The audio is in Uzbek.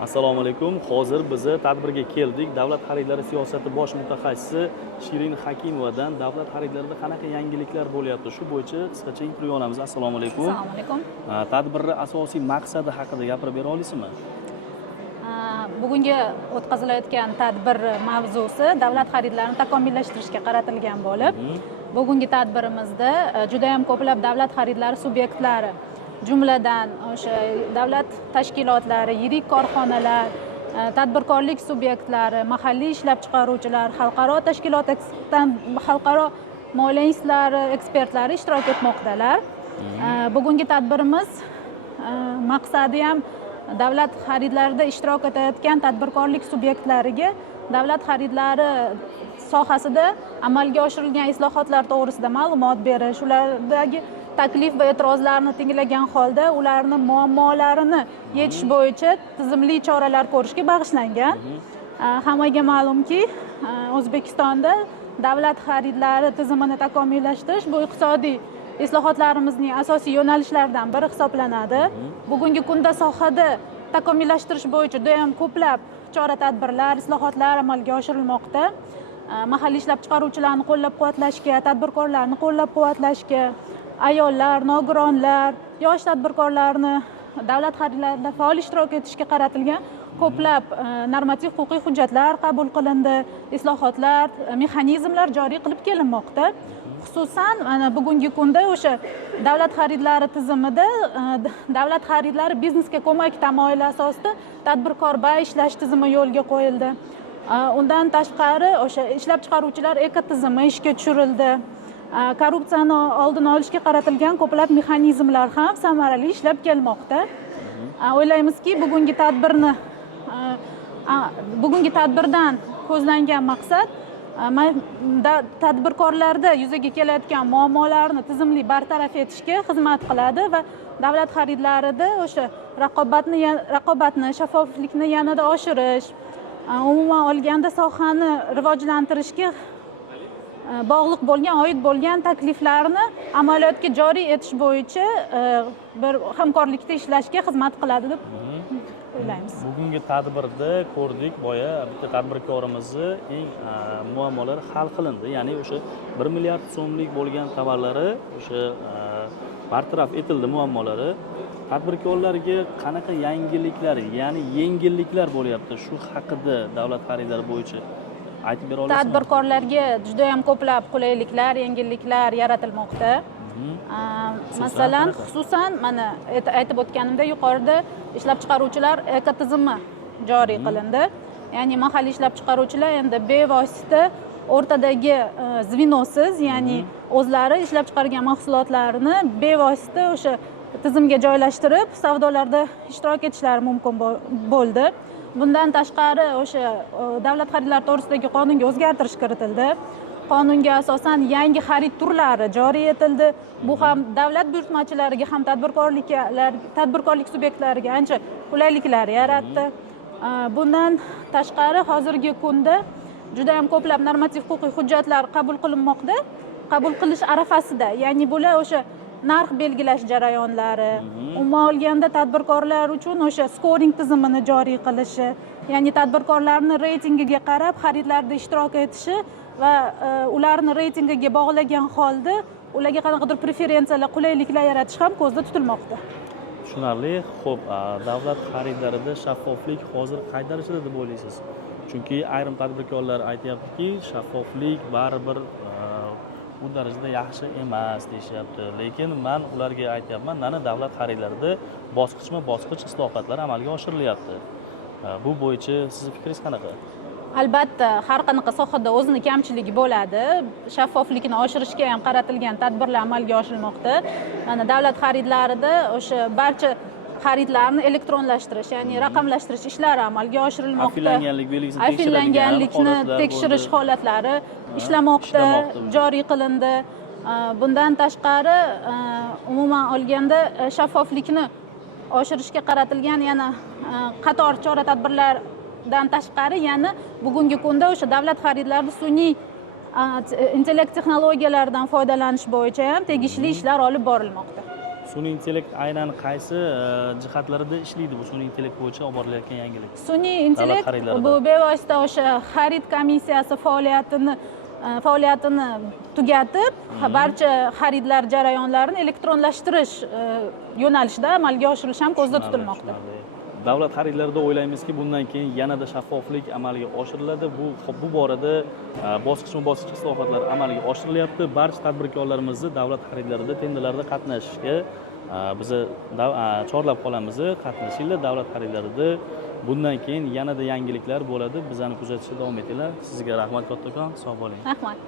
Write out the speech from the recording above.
Assalomu alaykum. Hozir biz tadbirga keldik. Davlat xaridlari siyosati bosh mutaxassisi Shirin Hakimovadan davlat xaridlarida qanaqa yangiliklar bo'lyapti, shu bo'yicha qisqacha intervyu olamiz. Assalomu alaykum. Assalomu alaykum. Tadbirning asosiy maqsadi haqida gapirib bera olasizmi? Bugungi o'tkazilayotgan tadbir mavzusi davlat xaridlarini takomillashtirishga qaratilgan bo'lib, bugungi tadbirimizda juda ham ko'plab davlat xaridlari subyektlari, jumladan o'sha davlat tashkilotlari, yirik korxonalar, tadbirkorlik subyektlari, mahalliy ishlab chiqaruvchilar, xalqaro tashkilotdan xalqaro moliya institutlari ekspertlari ishtirok etmoqdalar. Bugungi tadbirimiz maqsadi ham davlat xaridlarida ishtirok etayotgan tadbirkorlik subyektlariga davlat xaridlari sohasida amalga oshirilgan islohotlar to'g'risida ma'lumot berish, ulardagi taklif va e'tirozlarni tinglagan holda ularni muammolarini yechish bo'yicha tizimli choralar ko'rishga bag'ishlangan. Hammaga ma'lumki, O'zbekistonda davlat xaridlari tizimini takomillashtirish bu iqtisodiy islohotlarimizning asosiy yo'nalishlaridan biri hisoblanadi. Bugungi kunda sohada takomillashtirish bo'yicha juda ham ko'plab chora-tadbirlar, islohotlar amalga oshirilmoqda. Mahalliy ishlab chiqaruvchilarni qo'llab-quvvatlashga, tadbirkorlarni qo'llab-quvvatlashga, ayollar, nogironlar, yosh tadbirkorlarni davlat xaridlarida faol ishtirok etishga qaratilgan ko'plab normativ huquqiy hujjatlar qabul qilindi, islohotlar, mexanizmlar joriy qilib kelinmoqda. Xususan, mana bugungi kunda o'sha davlat xaridlari tizimida davlat xaridlari biznesga ko'mak tamoyili asosida tadbirkorbay ishlash tizimi yo'lga qo'yildi. Undan tashqari o'sha ishlab chiqaruvchilar ekotizimi ishga tushirildi. Korrupsiyani oldini olishga qaratilgan ko'plab mexanizmlar ham samarali ishlab kelmoqda. O'ylaymizki, bugungi tadbirdan ko'zlangan maqsad tadbirkorlarda yuzaga kelayotgan muammolarni tizimli bartaraf etishga xizmat qiladi va davlat xaridlarida o'sha raqobatni, shaffoflikni yanada oshirish, umuman olganda sohani rivojlantirishga bog'liq bo'lgan, oid bo'lgan takliflarni amaliyotga joriy etish bo'yicha bir hamkorlikda ishlashga xizmat qiladi deb o'ylaymiz. Bugungi tadbirda ko'rdik, boya bitta tadbirkorimizni eng muammolari hal qilindi. Ya'ni o'sha 1 milliard so'mlik bo'lgan tovarlari o'sha bartaraf etildi muammolari. Tadbirkorlarga qanaqa yangiliklar, ya'ni yengilliklar bo'lyapti, shu haqida davlat xaridlari bo'yicha aytib bera olasizmi? Tadbirkorlarga juda ham ko'plab qulayliklar, yengilliklar yaratilmoqda. Masalan, xususan mana aytib o'tganimdek, yuqorida ishlab chiqaruvchilar ekotizimi joriy qilindi. Ya'ni mahalliy ishlab chiqaruvchilar endi bevosita o'rtadagi zvinosiz, ya'ni o'zlari ishlab chiqargan mahsulotlarini bevosita o'sha tizimga joylashtirib, savdolarda ishtirok etishlari mumkin bo'ldi. Bundan tashqari o'sha davlat xaridlari to'g'risidagi qonunga o'zgartirish kiritildi. Qonunga asosan yangi xarid turlari joriy etildi. Bu ham davlat buyurtmachilariga ham tadbirkorlik subyektlariga ancha qulayliklar yaratdi. Bundan tashqari hozirgi kunda juda ham ko'plab normativ huquqiy hujjatlar qabul qilinmoqda. Qabul qilish arafasida, ya'ni bular o'sha narx belgilash jarayonlari, umuman olganda tadbirkorlar uchun o'sha scoring tizimini joriy qilishi, ya'ni tadbirkorlarni reytingiga qarab xaridlarda ishtirok etishi va ularni reytingiga bog'lagan holda ularga qanaqadir preferensiyalar, qulayliklar yaratish ham ko'zda tutilmoqda. Tushunarli. Xo'p, davlat xaridlarida shaffoflik hozir qay darajada deb o'ylaysiz? Chunki ayrim tadbirkorlar aytayaptiki, shaffoflik baribir bu darajada yaxshi emas deyishyapti. Lekin men ularga aytyapman, mana davlat xaridlarida bosqichma-bosqich islohotlar amalga oshirilyapti. Bu bo'yicha sizning fikringiz qanaqa? Albatta, har qanaqa sohada o'zining kamchiligi bo'ladi. Shaffoflikni oshirishga ham qaratilgan tadbirlar amalga oshirilmoqda. Mana davlat xaridlarida o'sha barcha xaridlarni elektronlashtirish, ya'ni raqamlashtirish ishlari amalga oshirilmoqda. Afillanganlikni tekshirish holatlari ishlamoqda, joriy qilindi. Bundan tashqari, umuman olganda shaffoflikni oshirishga qaratilgan yana qator chora-tadbirlardan tashqari yana bugungi kunda o'sha davlat xaridlarida sun'iy intellekt texnologiyalaridan foydalanish bo'yicha ham tegishli ishlar olib borilmoqda. sun'iy intellekt aynan qaysi jihatlarida ishlaydi bu sun'iy intellekt bo'yicha olib borilayotgan yangilik? Sun'iy intellekt xaridlarida. bu bevosita o'sha xarid komissiyasi faoliyatini tugatib, barcha xaridlar jarayonlarini elektronlashtirish yo'nalishida amalga oshirish ham ko'zda tutilmoqda. Davlat xaridlarida o'ylaymizki, bundan keyin yanada shaffoflik amalga oshiriladi. Bu borada bosqichma-bosqich islohotlar amalga oshirilyapti. Barcha tadbirkorlarimizni davlat xaridlarida, tenderlarda qatnashishga bizni chorlab qolamiz. Qatnashinglar davlat xaridlarida. Bundan keyin yanada yangiliklar bo'ladi. Bizani kuzatishda davom etinglar. Sizga rahmat kattakon, sog' bo'ling. Rahmat.